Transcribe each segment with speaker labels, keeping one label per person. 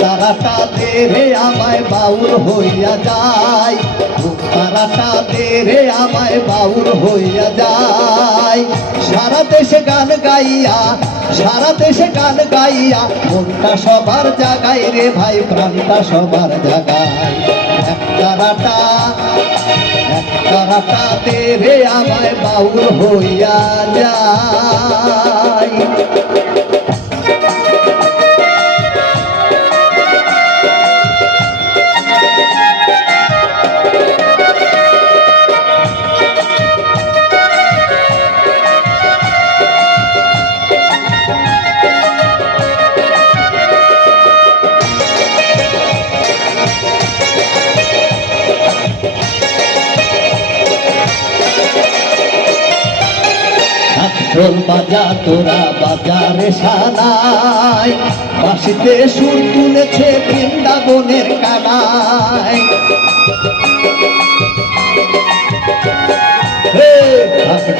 Speaker 1: তারাটা রে আমায় বাউল হইয়া যায়। তারাটা রে আমায় বাউল হইয়া যায়। সারা দেশে গান গাইয়া, সারা দেশে গান গাইয়া, মনটা সবার জাগায় রে ভাই, প্রাণটা সবার জাগায়। তারাটা তারাটা রে আমায় বাউল হইয়া যায়। ঢোল বাজা তোরা বাজারে সানাই। বাসিতে সুর তুলেছে বৃন্দাবনের কানায়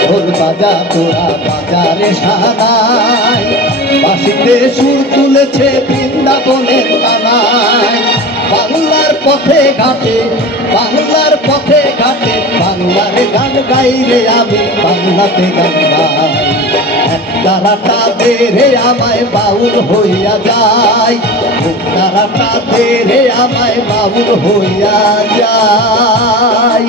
Speaker 1: ঢোল বাজা তোরা বাজারে সানাই। বাসিতে সুর তুলেছে বৃন্দাবনের কানায় বাংলার পথে ঘাটে বাংলার পথে ঘাটে বাংলার গান গাই রে আমি, বাংলাতে গান গাই। তারাটা দে রে আমায় বাউল হইয়া যায় তারাটা দে আমায় বাউল হইয়া যায়।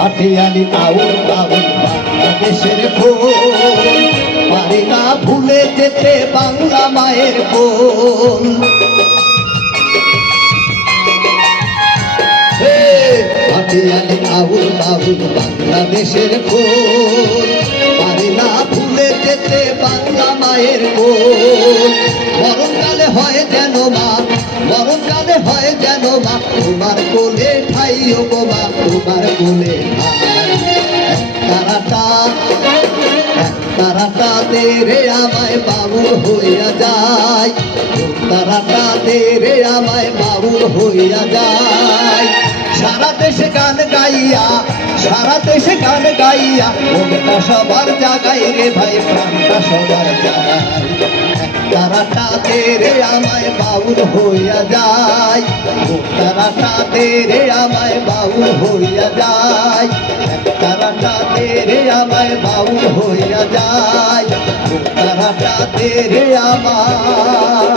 Speaker 1: হাটিয়ালি আউল আউল বাংলাদেশের ফুল পারি না ভুলে যেতে বাংলা মায়ের কোল হে, হাটিয়ালি আউল আউল বাংলাদেশের ফুল পারি না ভুলে যেতে বাংলা মায়ের কোল গো মা তোমার কোলে তারাটা তারাটা দে আমায় হইয়া যায়। তারাটা দে রে আমায় বাবুল হইয়া যায়। সারা দেশে গান গাইয়া, সারা দেশে গান গাইয়া, মনটা সবার জাগাই রে ভাই, প্রাণটা সবার তারাটা দে রে আমায় বাউল হইয়া যায় তারাটা দে রে আমায় বাউল হইয়া যায়। তারাটা দে রে আমায় বাউল হইয়া যায় তারাটা দে রে আমায়